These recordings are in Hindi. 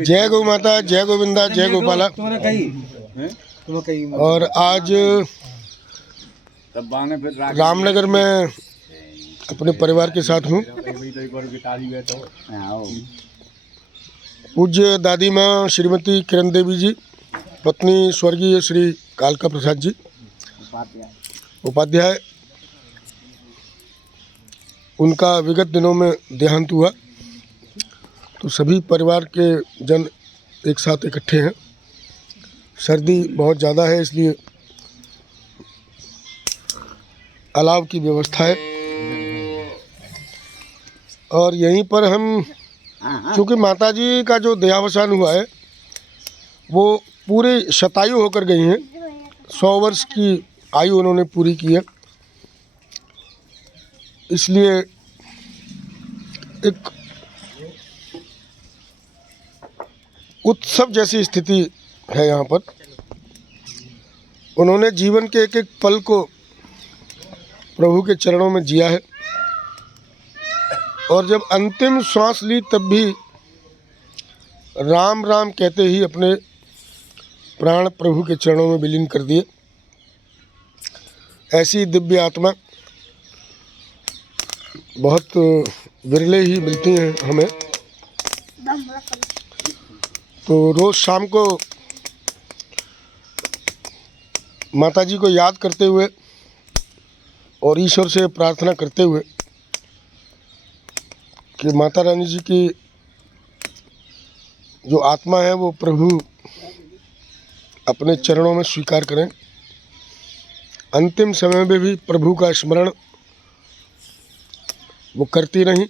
जय गौ माता, जय गोविंदा, जय गोपाला। और आज रामनगर में अपने परिवार के साथ हूँ। पूज्य दादी माँ श्रीमती किरण देवी जी, पत्नी स्वर्गीय श्री कालका प्रसाद जी उपाध्याय, उनका विगत दिनों में देहांत हुआ, तो सभी परिवार के जन एक साथ इकट्ठे हैं। सर्दी बहुत ज़्यादा है, इसलिए अलाव की व्यवस्था है। और यहीं पर हम, क्योंकि माताजी का जो देहावसान हुआ है वो पूरे शतायु होकर गई हैं, 100 वर्ष की आयु उन्होंने पूरी की है, इसलिए एक उत्सव जैसी स्थिति है यहाँ पर। उन्होंने जीवन के एक एक पल को प्रभु के चरणों में जिया है, और जब अंतिम श्वास ली तब भी राम राम कहते ही अपने प्राण प्रभु के चरणों में विलीन कर दिए। ऐसी दिव्य आत्मा बहुत विरले ही मिलती हैं हमें। तो रोज़ शाम को माताजी को याद करते हुए और ईश्वर से प्रार्थना करते हुए कि माता रानी जी की जो आत्मा है वो प्रभु अपने चरणों में स्वीकार करें। अंतिम समय में भी प्रभु का स्मरण वो करती रहीं।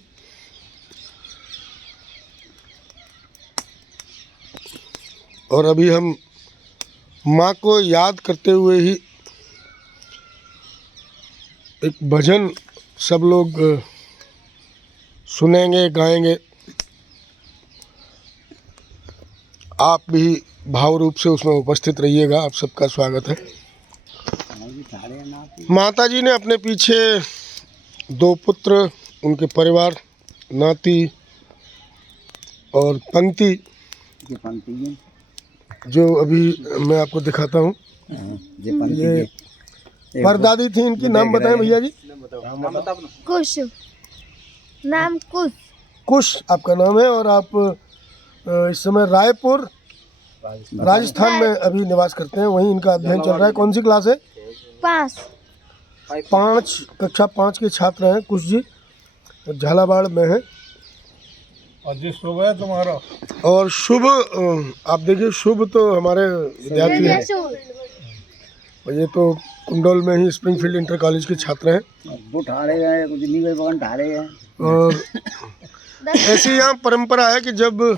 और अभी हम माँ को याद करते हुए ही एक भजन सब लोग सुनेंगे, गाएंगे। आप भी भाव रूप से उसमें उपस्थित रहिएगा, आप सबका स्वागत है। माता जी ने अपने पीछे 2 पुत्र, उनके परिवार, नाती और पंक्ति, जो अभी मैं आपको दिखाता हूँ। ये परदादी थी, इनकी नाम बताएं भैया जी। कुश, नाम कुश। कुश आपका नाम है, और आप इस समय रायपुर राजस्थान में अभी निवास करते हैं, वहीं इनका अध्ययन चल रहा है। कौन सी क्लास है? 5 कक्षा 5 के छात्र हैं कुश जी, झालावाड़ में है। और जी शुभ है तुम्हारा। और शुभ, आप देखिए, शुभ तो हमारे विद्यार्थी हैं, और ये तो कुंडोल में ही स्प्रिंगफील्ड इंटर कॉलेज के छात्र हैं। और ऐसी यहाँ परंपरा है कि जब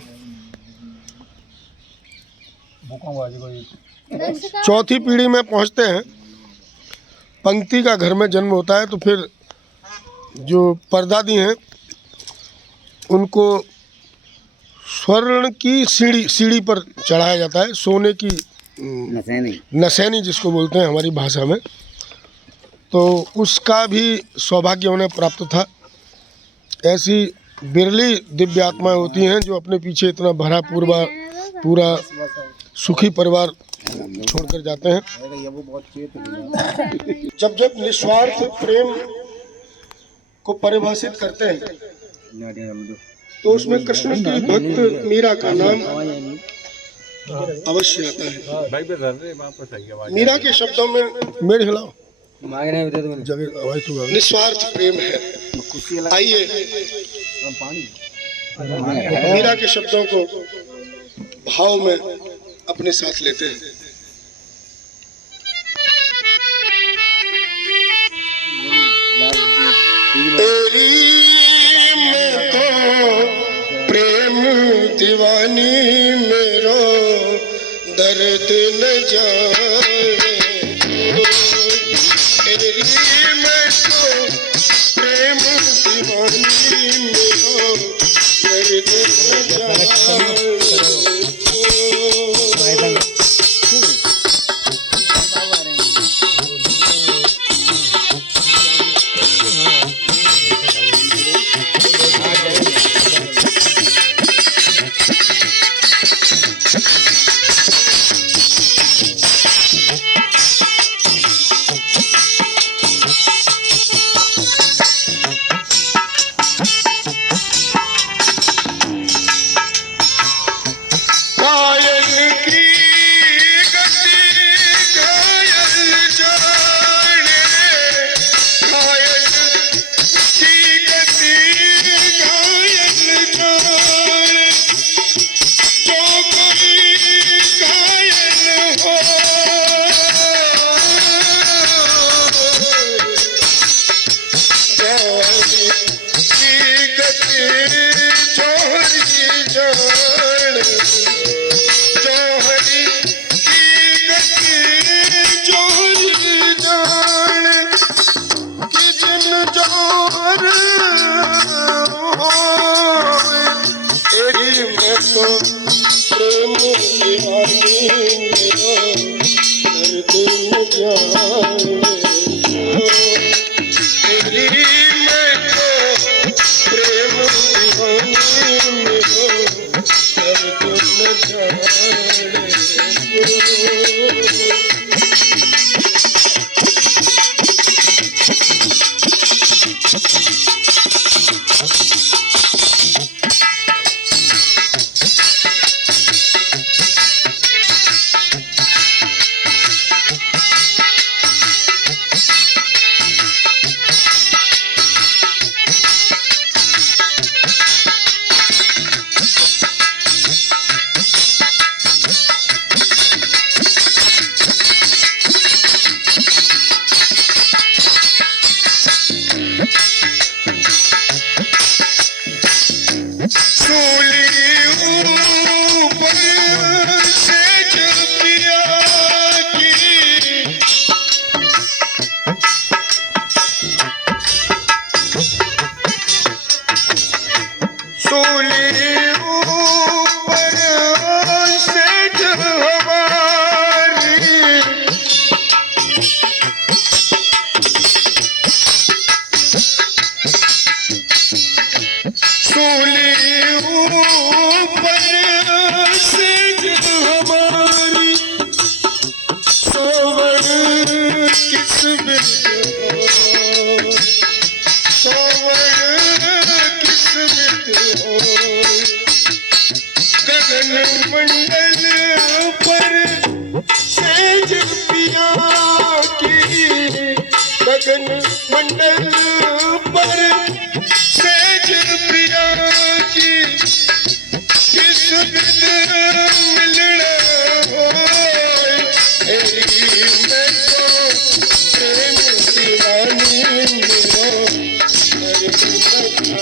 चौथी पीढ़ी में पहुँचते हैं, पंक्ति का घर में जन्म होता है, तो फिर जो परदादी हैं उनको स्वर्ण की सीढ़ी पर चढ़ाया जाता है, सोने की नसैनी जिसको बोलते हैं हमारी भाषा में। तो उसका भी सौभाग्य उन्हें प्राप्त था। ऐसी बिरली दिव्य आत्माएं होती हैं जो अपने पीछे इतना भरा पूरा सुखी परिवार छोड़कर जाते हैं। जब जब निस्वार्थ प्रेम को परिभाषित करते हैं तो उसमें कृष्ण की भक्त मीरा का नाम अवश्य आता है। मीरा के शब्दों में मेरे हिलाओ जगह निस्वार्थ प्रेम है। आइए मीरा के शब्दों को भाव में अपने साथ लेते हैं। तेरी मैं तो प्रेम दीवानी, मेरो दर्द न जाए। तेरी मैं तो प्रेम दीवानी, मेरो दर्द न जाए। जान जौहरी की गति जोहरी जान कि जिन जौहर होए तेरी मैं तो प्रेम दीवानी मेरा दर्द न जाने तेरी मैं तो प्रेम दीवानी मेरा दर्द न जाने मंडल पर सेज पिया की गगन मंडल पर सेज पिया की किस बिन मिलना होए तेरी मैं तो प्रेम दीवानी मेरा दर्द न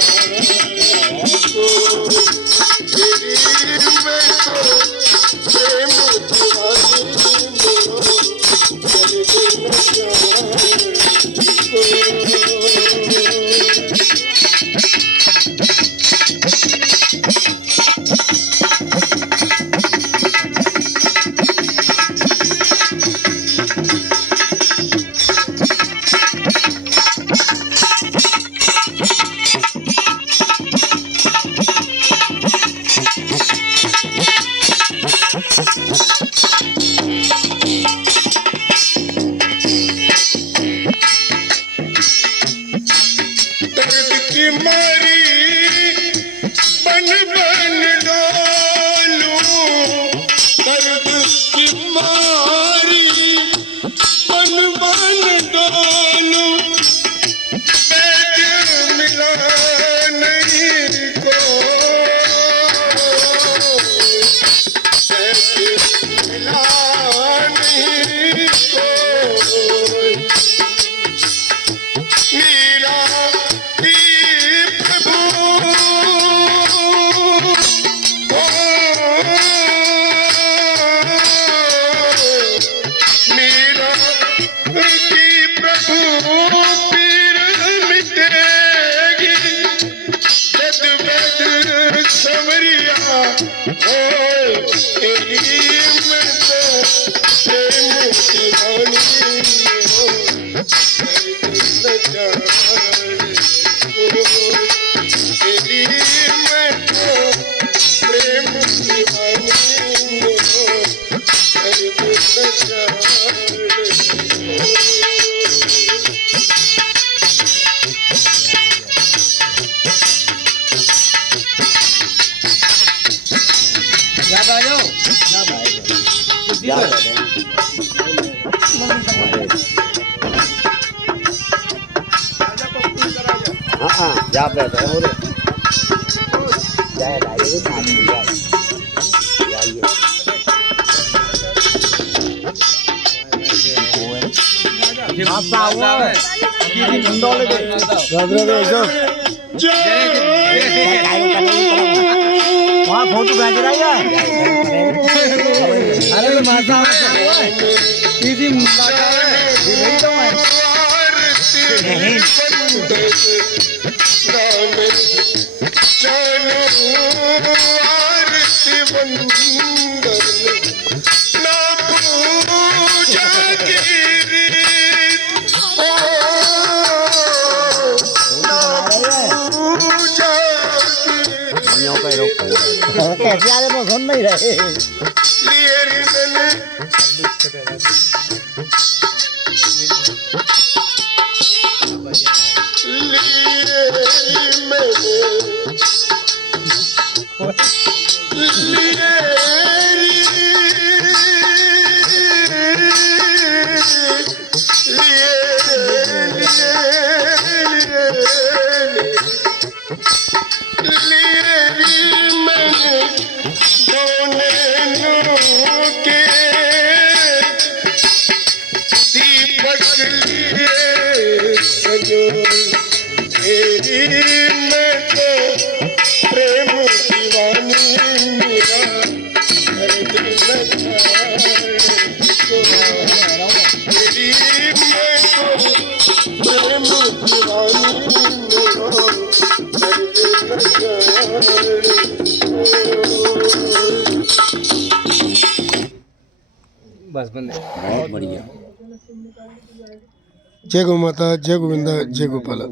जाने तेरी मैं तो प्रेम दीवानी मेरा दर्द न जाने जा पे हो रे जाए जाए जाए वहाँ फोटो खींच रही है। अरे माता इसी प्यारे में सुन नहीं रहे। बस बंद। बहुत बढ़िया। जय गौ माता, जय गोविंदा, जय गोपाला।